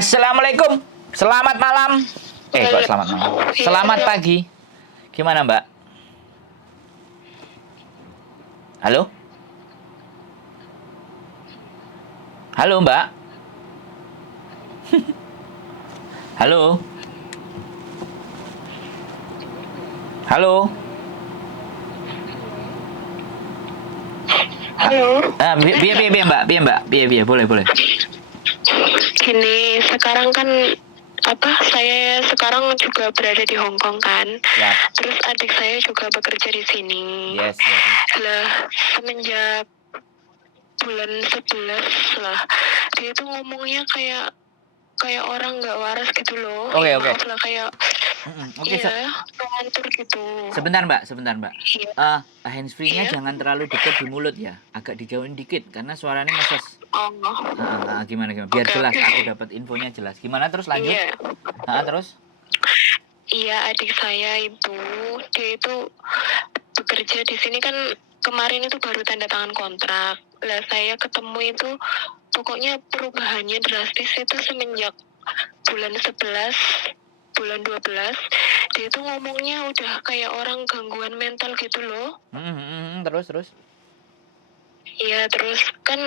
Assalamualaikum. Selamat malam. Kok selamat malam? Selamat pagi. Gimana, Mbak? Halo? Halo, Mbak? Halo? Halo? Halo. Biar, Mbak. Biar, boleh. Gini, sekarang kan saya sekarang juga berada di Hong Kong kan. Yap. Terus adik saya juga bekerja di sini. Yes. Lah, semenjak bulan 11 lah, dia itu ngomongnya kayak orang nggak waras gitu loh. Oke. Maaf lah, kayak Oke, ngelantur gitu. sebentar, Mbak. Iya. Handsfree-nya Iya. jangan terlalu dekat di mulut ya. Agak dijauhin dikit karena suaranya ngeses. Oh. Gimana? Biar Oke, jelas, oke. aku dapat infonya jelas. Gimana terus lanjut? Iya. Terus? Iya, adik saya itu, dia itu bekerja di sini kan, kemarin itu baru tanda tangan kontrak. Lah saya ketemu itu, pokoknya perubahannya drastis itu semenjak bulan 11, bulan 12, dia itu ngomongnya udah kayak orang gangguan mental gitu loh. Terus? Iya, terus kan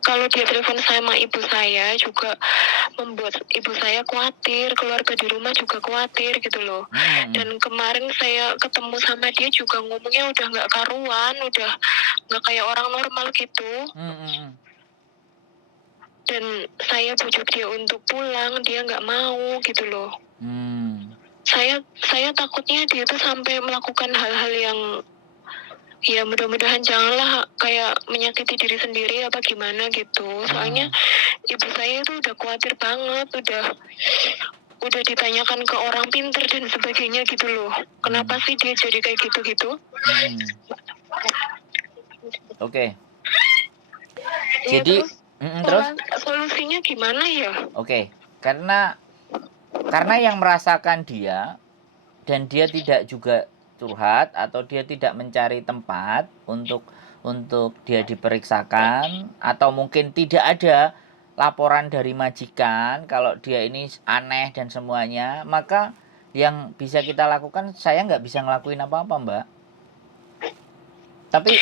kalau dia telepon sama ibu saya juga membuat ibu saya khawatir, keluarga di rumah juga khawatir gitu loh. Dan kemarin saya ketemu sama dia juga ngomongnya udah nggak karuan, udah nggak kayak orang normal gitu. Dan saya bujuk dia untuk pulang, dia nggak mau gitu loh. Saya takutnya dia tuh sampai melakukan hal-hal yang, ya mudah-mudahan janganlah kayak menyakiti diri sendiri apa gimana gitu. Soalnya ibu saya itu udah khawatir banget, udah ditanyakan ke orang pinter dan sebagainya gitu loh. Kenapa sih dia jadi kayak gitu-gitu? Oke. Ya, Jadi terus solusinya gimana ya? Oke. Karena yang merasakan dia dan dia tidak juga curhat atau dia tidak mencari tempat untuk dia diperiksakan, atau mungkin tidak ada laporan dari majikan kalau dia ini aneh dan semuanya, maka yang bisa kita lakukan, saya nggak bisa ngelakuin apa-apa, Mbak. Tapi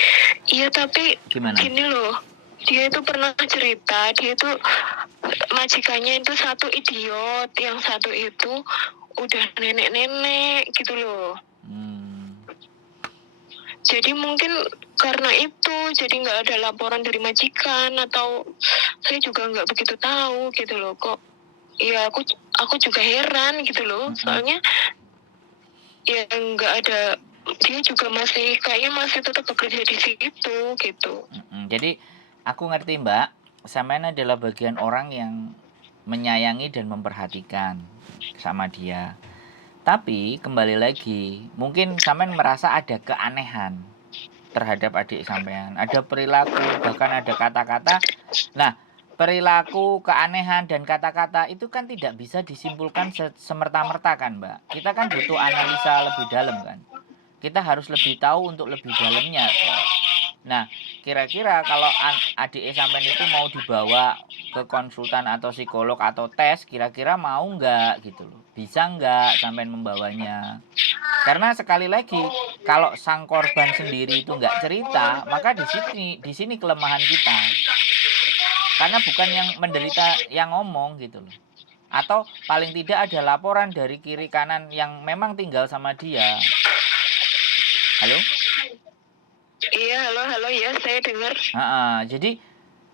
gimana? Gini loh, dia itu pernah cerita, dia itu majikannya itu satu idiot, yang satu itu udah nenek-nenek gitu loh. Jadi mungkin karena itu, jadi nggak ada laporan dari majikan, atau saya juga nggak begitu tahu gitu loh. Kok ya aku juga heran gitu loh. Soalnya ya nggak ada, dia juga kayaknya masih tetap bekerja di situ gitu. Jadi aku ngerti, Mbak, sampean adalah bagian orang yang menyayangi dan memperhatikan sama dia. Tapi kembali lagi, mungkin sampean merasa ada keanehan terhadap adik sampean, ada perilaku, bahkan ada kata-kata. Nah, perilaku, keanehan, dan kata-kata itu kan tidak bisa disimpulkan semerta-merta kan, Mbak. Kita kan butuh analisa lebih dalam kan. Kita harus lebih tahu untuk lebih dalamnya kan. Nah, kira-kira kalau adik sampean itu mau dibawa ke konsultan atau psikolog atau tes, kira-kira mau nggak gitu loh? Bisa nggak sampean membawanya? Karena sekali lagi, kalau sang korban sendiri itu nggak cerita, maka di sini kelemahan kita. Karena bukan yang menderita yang ngomong gitu loh. Atau paling tidak ada laporan dari kiri kanan yang memang tinggal sama dia. Halo? Iya, halo ya, saya dengar. Jadi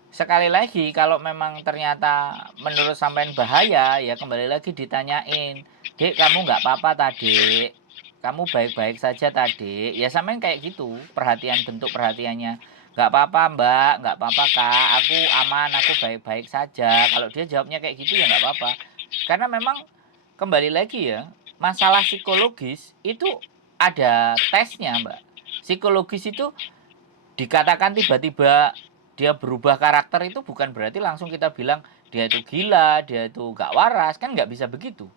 sekali lagi, kalau memang ternyata menurut sampean bahaya, ya kembali lagi ditanyain, Dek, kamu nggak apa-apa tadi? Kamu baik-baik saja tadi? Ya sampean kayak gitu, bentuk perhatiannya. Nggak apa-apa, Mbak, nggak apa-apa, Kak, aku aman, aku baik-baik saja. Kalau dia jawabnya kayak gitu ya nggak apa-apa. Karena memang kembali lagi ya, masalah psikologis itu ada tesnya, Mbak. Psikologis itu dikatakan tiba-tiba dia berubah karakter itu bukan berarti langsung kita bilang dia itu gila, dia itu gak waras, kan nggak bisa begitu.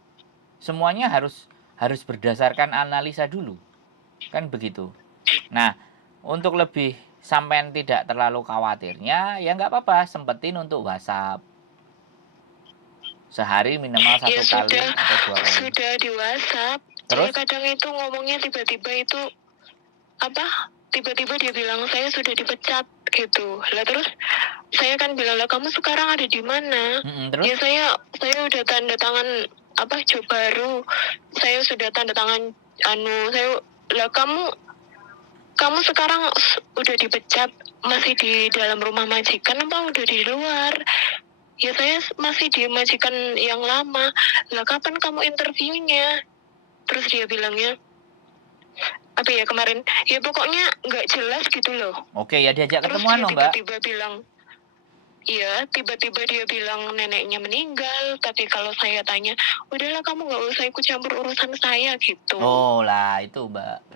Semuanya harus berdasarkan analisa dulu, kan begitu. Nah, untuk lebih sampean tidak terlalu khawatirnya, ya nggak apa-apa, sempetin untuk WhatsApp. Sehari minimal Ya 1 kali sudah, atau 2 kali. sudah di WhatsApp. Terus? Dia kadang itu ngomongnya tiba-tiba itu apa? Tiba-tiba dia bilang saya sudah dipecat gitu. Lah terus saya kan bilang, lah kamu sekarang ada di mana? Terus? Ya saya udah tanda tangan apa job baru. Saya sudah tanda tangan lah kamu sekarang udah dipecat, masih di dalam rumah majikan apa udah di luar? Ya saya masih di majikan yang lama. Lah kapan kamu interviewnya? Terus dia bilangnya, apa ya kemarin? Ya pokoknya nggak jelas gitu loh. Oke, ya diajak Terus ketemuan dia loh, Mbak. tiba-tiba bilang, iya, tiba-tiba dia bilang neneknya meninggal. Tapi kalau saya tanya, udahlah kamu nggak usah ikut campur urusan saya gitu. Oh lah, itu Mbak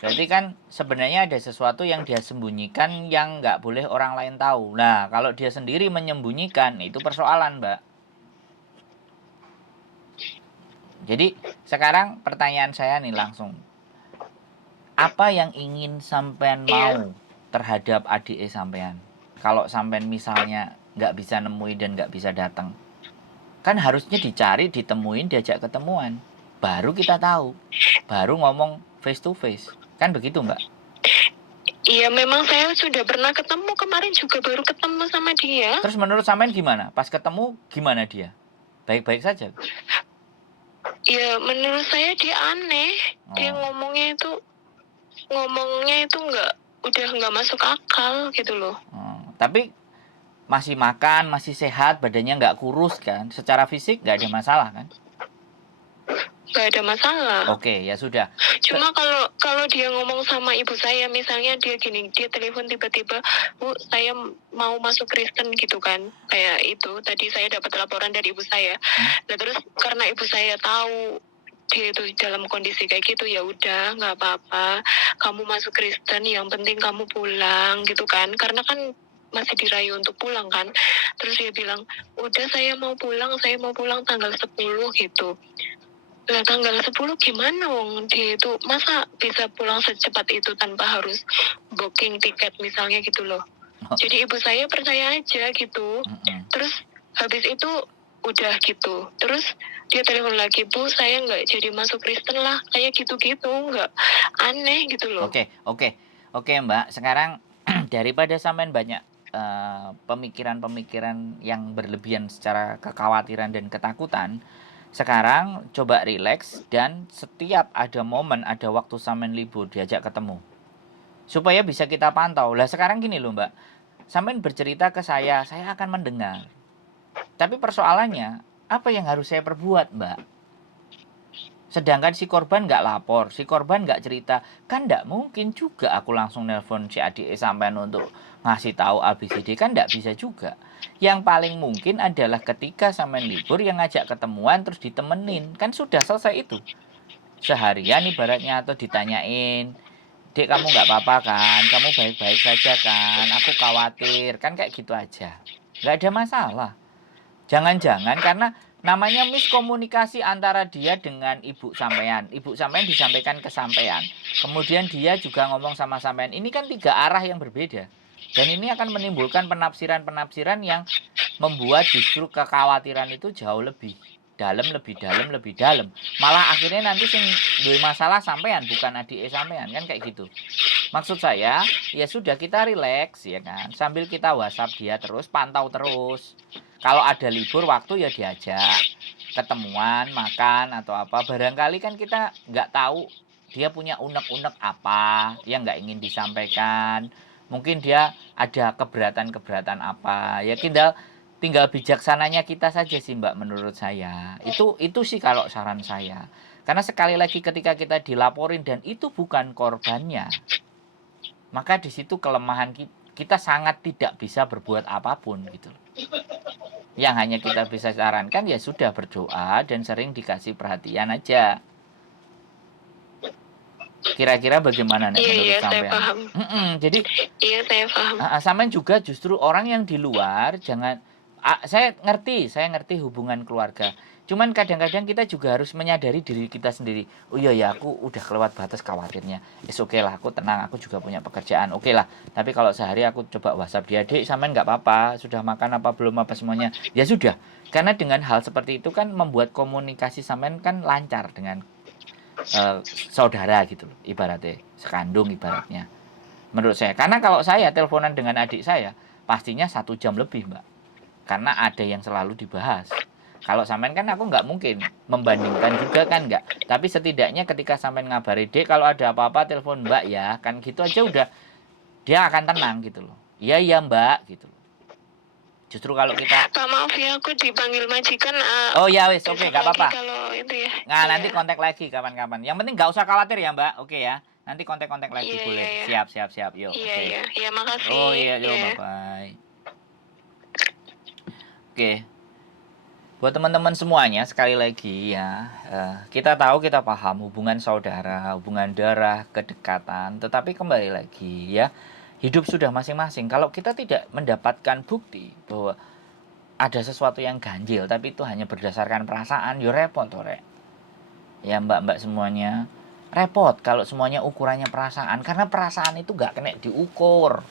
Berarti kan sebenarnya ada sesuatu yang dia sembunyikan yang nggak boleh orang lain tahu. Nah, kalau dia sendiri menyembunyikan, itu persoalan, Mbak. Jadi, sekarang pertanyaan saya nih langsung. Apa yang ingin sampean mau terhadap adik sampean? Kalau sampean misalnya nggak bisa nemuin dan nggak bisa datang. Kan harusnya dicari, ditemuin, diajak ketemuan. Baru kita tahu. Baru ngomong face to face. Kan begitu, Mbak? Iya, memang saya sudah pernah ketemu kemarin juga baru ketemu sama dia. Terus menurut sampean gimana? Pas ketemu gimana dia? Baik-baik saja? Ya, menurut saya dia aneh. Dia ngomongnya itu udah nggak masuk akal gitu loh. Tapi masih makan, masih sehat, badannya nggak kurus kan? Secara fisik nggak ada masalah kan? Nggak ada masalah. Oke, ya sudah. Cuma kalau dia ngomong sama ibu saya, misalnya dia gini, dia telepon tiba-tiba, Bu, saya mau masuk Kristen gitu kan, kayak itu. Tadi saya dapat laporan dari ibu saya. Nah terus karena ibu saya tahu dia itu dalam kondisi kayak gitu, ya udah nggak apa-apa, kamu masuk Kristen, yang penting kamu pulang gitu kan, karena kan masih dirayu untuk pulang kan. Terus dia bilang, udah saya mau pulang tanggal 10 gitu. Lah tanggal 10 gimana wong dia itu masa bisa pulang secepat itu tanpa harus booking tiket misalnya gitu loh. Jadi ibu saya percaya aja gitu. Terus habis itu udah gitu. Terus dia telepon lagi, Bu, saya nggak jadi masuk Kristen lah. Kayak gitu-gitu, nggak aneh gitu loh. Oke Mbak. Sekarang daripada sampean banyak pemikiran-pemikiran yang berlebihan secara kekhawatiran dan ketakutan, sekarang coba rileks dan setiap ada momen, ada waktu sampean libur diajak ketemu. Supaya bisa kita pantau. Lah sekarang gini loh Mbak, sampean bercerita ke saya akan mendengar. Tapi persoalannya, apa yang harus saya perbuat Mbak? Sedangkan si korban nggak lapor, si korban nggak cerita, kan nggak mungkin juga aku langsung nelpon si adik sampean untuk ngasih tahu ABCD, kan nggak bisa juga. Yang paling mungkin adalah ketika sampean libur yang ngajak ketemuan terus ditemenin, kan sudah selesai itu. Seharian ibaratnya atau ditanyain, Dek kamu nggak apa-apa kan, kamu baik-baik saja kan, aku khawatir, kan kayak gitu aja. Nggak ada masalah. Jangan-jangan karena namanya miskomunikasi antara dia dengan ibu sampean. Ibu sampean disampaikan ke sampean. Kemudian dia juga ngomong sama sampean. Ini kan 3 arah yang berbeda. Dan ini akan menimbulkan penafsiran-penafsiran yang membuat justru kekhawatiran itu jauh lebih dalam. Malah akhirnya nanti sing duwe masalah sampean bukan adik sampean, kan kayak gitu. Maksud saya, ya sudah kita rileks ya kan. Sambil kita WhatsApp dia terus, pantau terus. Kalau ada libur waktu ya diajak ketemuan, makan atau apa. Barangkali kan kita nggak tahu dia punya unek-unek apa yang nggak ingin disampaikan. Mungkin dia ada keberatan-keberatan apa. Ya tinggal bijaksananya kita saja sih Mbak menurut saya. Itu sih kalau saran saya. Karena sekali lagi ketika kita dilaporin dan itu bukan korbannya, maka di situ kelemahan kita sangat tidak bisa berbuat apapun gitu. Yang hanya kita bisa sarankan ya sudah berdoa dan sering dikasih perhatian aja. Kira-kira bagaimana nih menurut sampean? Saya paham. Jadi iya saya paham. Sampean juga justru orang yang di luar jangan Saya ngerti hubungan keluarga. Cuman kadang-kadang kita juga harus menyadari diri kita sendiri. Oh iya ya, aku udah kelewat batas khawatirnya. Oke lah, aku tenang, aku juga punya pekerjaan. Oke lah. Tapi kalau sehari aku coba WhatsApp dia, "Dek, sampean nggak apa-apa? Sudah makan apa belum apa semuanya?" Ya sudah. Karena dengan hal seperti itu kan membuat komunikasi sampean kan lancar dengan saudara gitu loh, ibaratnya sekandung ibaratnya. Menurut saya. Karena kalau saya teleponan dengan adik saya, pastinya 1 jam lebih, Mbak. Karena ada yang selalu dibahas. Kalau sampean kan aku nggak mungkin membandingkan juga kan nggak. Tapi setidaknya ketika sampean ngabari, "Dek, kalau ada apa-apa telepon Mbak ya." Kan gitu aja udah dia akan tenang gitu loh. "Iya iya Mbak," gitu loh. Justru kalau kita Pak, maaf ya, aku dipanggil majikan. oh ya wis, oke, Besok nggak lagi apa-apa. kalau itu ya. Nah, Iya. nanti kontak lagi kapan-kapan. Yang penting nggak usah khawatir ya Mbak. Oke ya. Nanti kontak-kontak lagi Iya, boleh. iya, iya. Siap, siap, siap. Yuk, Iya, oke. iya. Iya, makasih. Oh iya, yuk, Iya. bye-bye. Oke. Buat teman-teman semuanya, sekali lagi ya, kita tahu, kita paham hubungan saudara, hubungan darah, kedekatan, tetapi kembali lagi ya, hidup sudah masing-masing. Kalau kita tidak mendapatkan bukti bahwa ada sesuatu yang ganjil, tapi itu hanya berdasarkan perasaan, ya repot toh, Rek. Ya mbak-mbak semuanya, repot kalau semuanya ukurannya perasaan, karena perasaan itu gak kena diukur.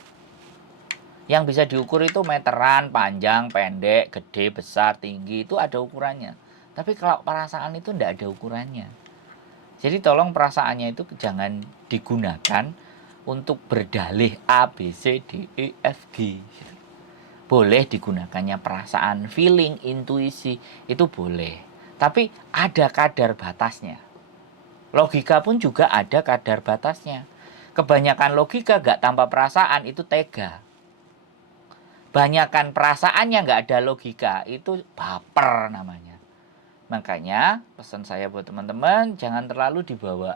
Yang bisa diukur itu meteran, panjang, pendek, gede, besar, tinggi, itu ada ukurannya. Tapi kalau perasaan itu tidak ada ukurannya. Jadi tolong perasaannya itu jangan digunakan untuk berdalih A, B, C, D, E, F, G. Boleh digunakannya perasaan, feeling, intuisi, itu boleh. Tapi ada kadar batasnya. Logika pun juga ada kadar batasnya. Kebanyakan logika gak tanpa perasaan itu tega. Banyakan perasaannya nggak ada logika, itu baper namanya. Makanya pesan saya buat teman-teman, jangan terlalu dibawa.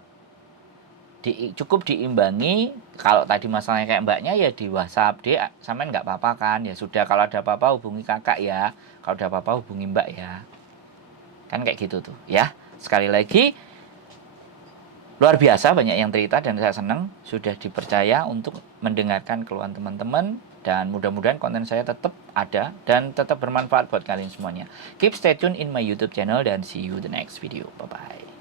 Cukup diimbangi. Kalau tadi masalahnya kayak mbaknya ya di WhatsApp, "Dek, sampean nggak apa-apa kan?" Ya sudah, kalau ada apa-apa hubungi kakak ya. Kalau ada apa-apa hubungi mbak ya. Kan kayak gitu tuh ya. Sekali lagi, luar biasa banyak yang cerita dan saya senang sudah dipercaya untuk mendengarkan keluhan teman-teman. Dan mudah-mudahan konten saya tetap ada dan tetap bermanfaat buat kalian semuanya. Keep stay tune in my YouTube channel dan see you the next video. Bye-bye.